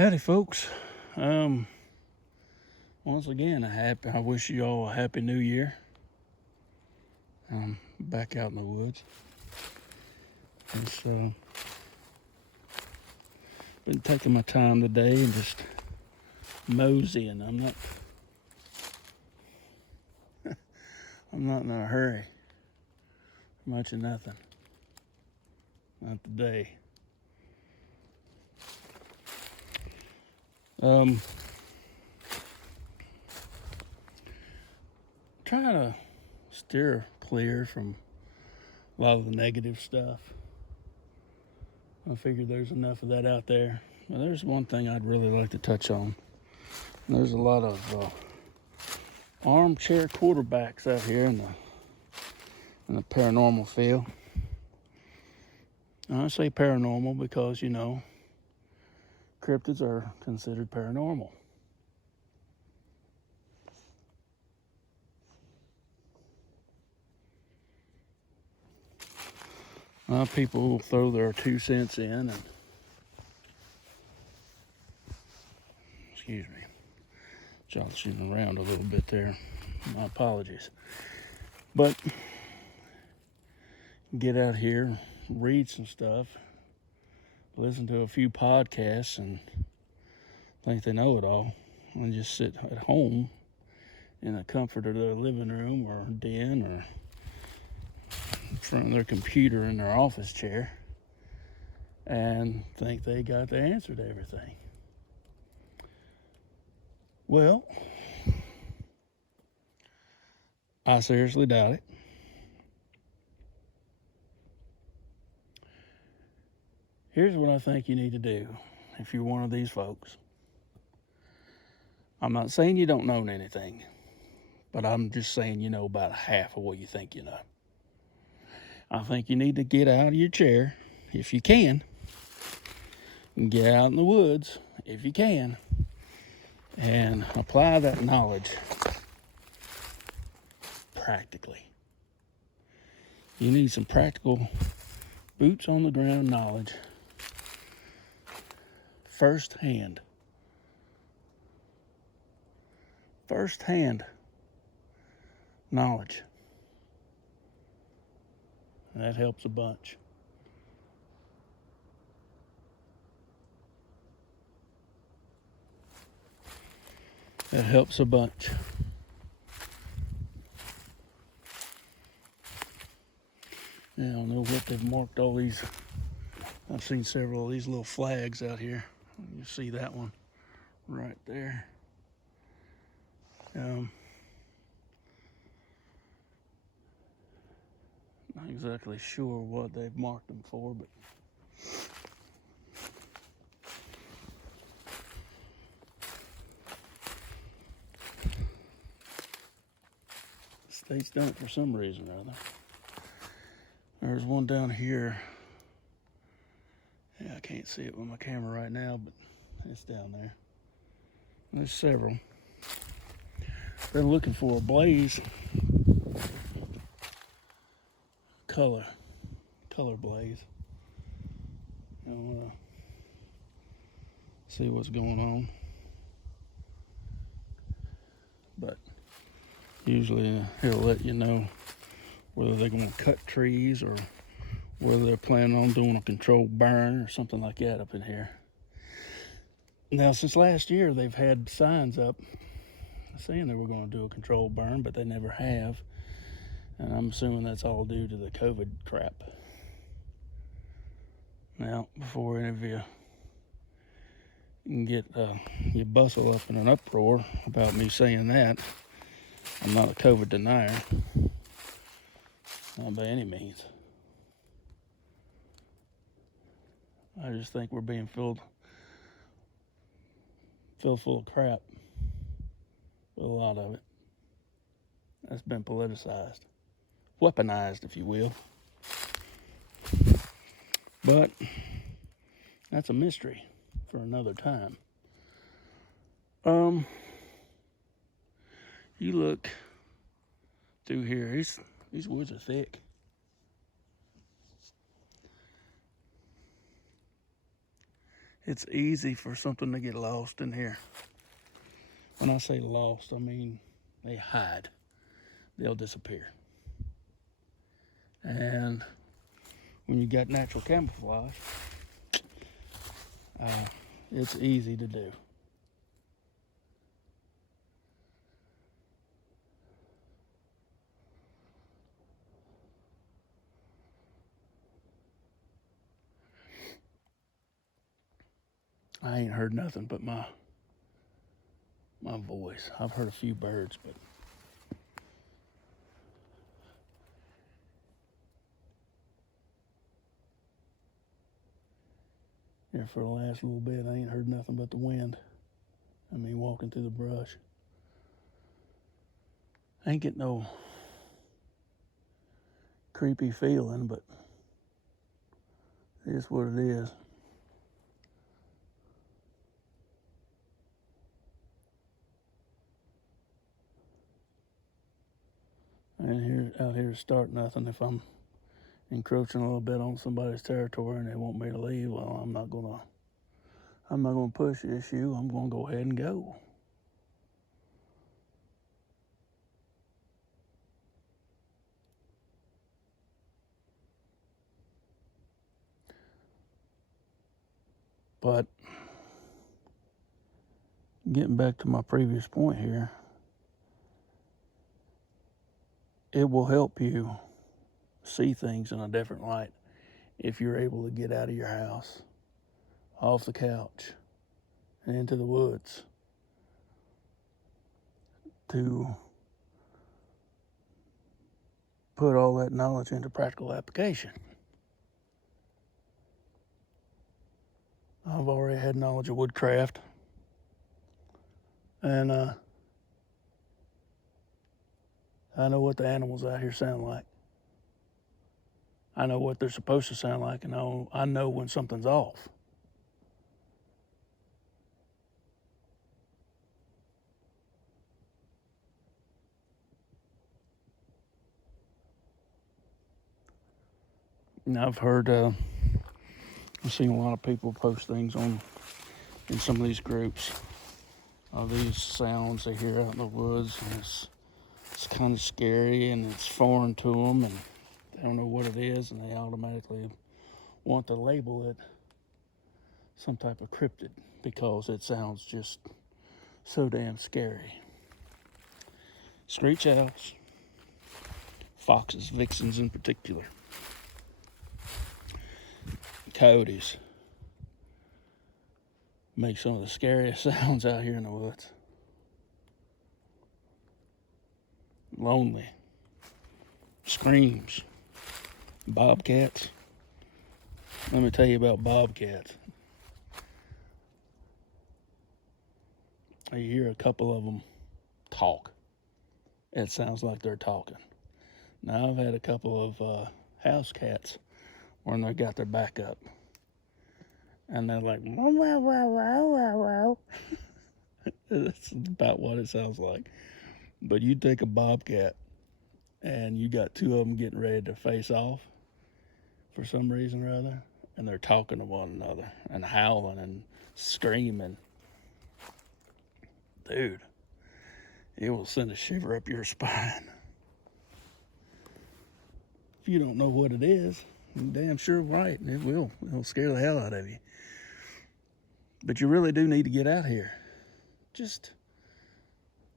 Howdy, folks. Once again, I wish you all a happy new year. I'm back out in the woods. It's been taking my time today and just moseying. I'm not in a hurry. Much of nothing. Not today. Trying to steer clear from a lot of the negative stuff. I figured there's enough of that out there. Well, there's one thing I'd really like to touch on. There's a lot of armchair quarterbacks out here in the paranormal field. And I say paranormal because, cryptids are considered paranormal. People will throw their 2 cents in and, excuse me, jostling around a little bit there. My apologies. But get out here, read some stuff, listen to a few podcasts, and think they know it all, and just sit at home in the comfort of their living room or den or in front of their computer in their office chair and think they got the answer to everything. Well, I seriously doubt it. Here's what I think you need to do if you're one of these folks. I'm not saying you don't know anything, but I'm just saying you know about half of what you think you know. I think you need to get out of your chair, if you can, and get out in the woods, if you can, and apply that knowledge practically. You need some practical, boots on the ground knowledge, firsthand knowledge. And that helps a bunch. That helps a bunch. Yeah, I don't know what they've marked all these. I've seen several of these little flags out here. You see that one right there. Not exactly sure what they've marked them for, but states don't for some reason or other. There's one down here. Yeah, I can't see it with my camera right now, but it's down there. There's several. They're looking for a blaze. Color blaze. See what's going on. But usually he'll let you know whether they're going to cut trees or whether they're planning on doing a controlled burn or something like that up in here. Now, since last year, they've had signs up saying they were going to do a controlled burn, but they never have. And I'm assuming that's all due to the COVID crap. Now, before any of you can get you bustle up in an uproar about me saying that, I'm not a COVID denier. Not by any means. I just think we're being filled full of crap. With a lot of it. That's been politicized. Weaponized, if you will. But that's a mystery for another time. You look through here, these woods are thick. It's easy for something to get lost in here. When I say lost, I mean they hide. They'll disappear. And when you got natural camouflage, it's easy to do. I ain't heard nothing but my voice. I've heard a few birds, but here for the last little bit, I ain't heard nothing but the wind. I mean, walking through the brush. I ain't getting no creepy feeling, but it is what it is. I ain't out here to start nothing. If I'm encroaching a little bit on somebody's territory and they want me to leave, well, I'm not gonna push the issue. I'm gonna go ahead and go. But getting back to my previous point here, it will help you see things in a different light if you're able to get out of your house, off the couch, and into the woods to put all that knowledge into practical application. I've already had knowledge of woodcraft, and I know what the animals out here sound like. I know what they're supposed to sound like, and I know when something's off. And I've seen a lot of people post things in some of these groups of these sounds they hear out in the woods, and it's kind of scary and it's foreign to them, and they don't know what it is, and they automatically want to label it some type of cryptid because it sounds just so damn scary. Screech owls, foxes, vixens in particular, coyotes make some of the scariest sounds out here in the woods. Lonely, screams, bobcats. Let me tell you about bobcats. You hear a couple of them talk. It sounds like they're talking. Now, I've had a couple of house cats when they got their back up, and they're like, wow, wow, wow, wow, wow, wow. That's about what it sounds like. But you take a bobcat, and you got two of them getting ready to face off for some reason or other, and they're talking to one another and howling and screaming. Dude, it will send a shiver up your spine. If you don't know what it is, you're damn sure right. It will. It'll scare the hell out of you. But you really do need to get out here.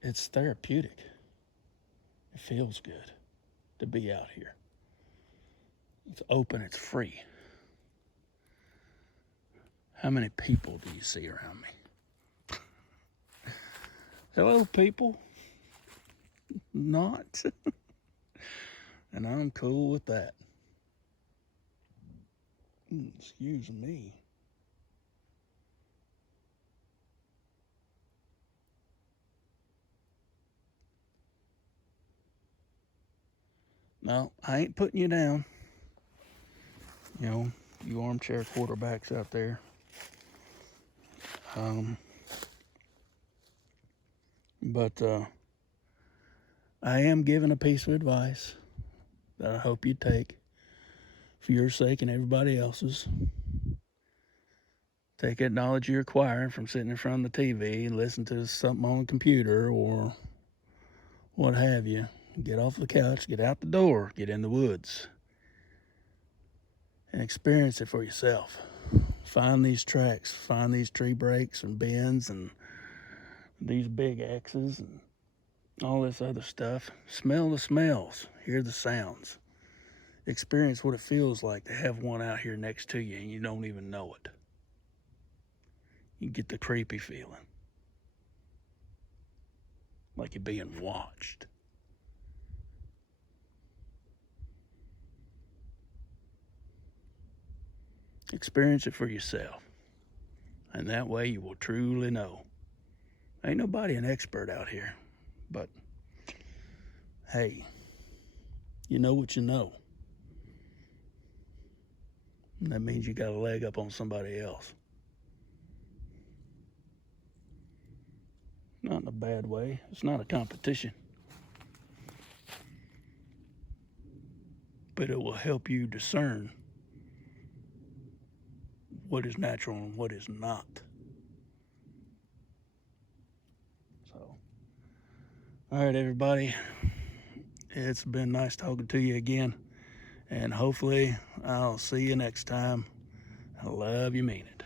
It's therapeutic. It feels good to be out here. It's open, it's free. How many people do you see around me? Hello, people. Not. And I'm cool with that. Excuse me. No, I ain't putting you down. You know, you armchair quarterbacks out there. But I am giving a piece of advice that I hope you take for your sake and everybody else's. Take that knowledge you're acquiring from sitting in front of the TV and listen to something on the computer or what have you. Get off the couch, get out the door, get in the woods, and experience it for yourself. Find these tracks, find these tree breaks and bends and these big X's and all this other stuff. Smell the smells, hear the sounds. Experience what it feels like to have one out here next to you and you don't even know it. You get the creepy feeling, like you're being watched. Experience it for yourself, and that way you will truly know. Ain't nobody an expert out here, but hey, you know what you know. And that means you got a leg up on somebody else. Not in a bad way. It's not a competition. But it will help you discern what is natural and what is not. So, all right, everybody. It's been nice talking to you again. And hopefully I'll see you next time. I love you, mean it.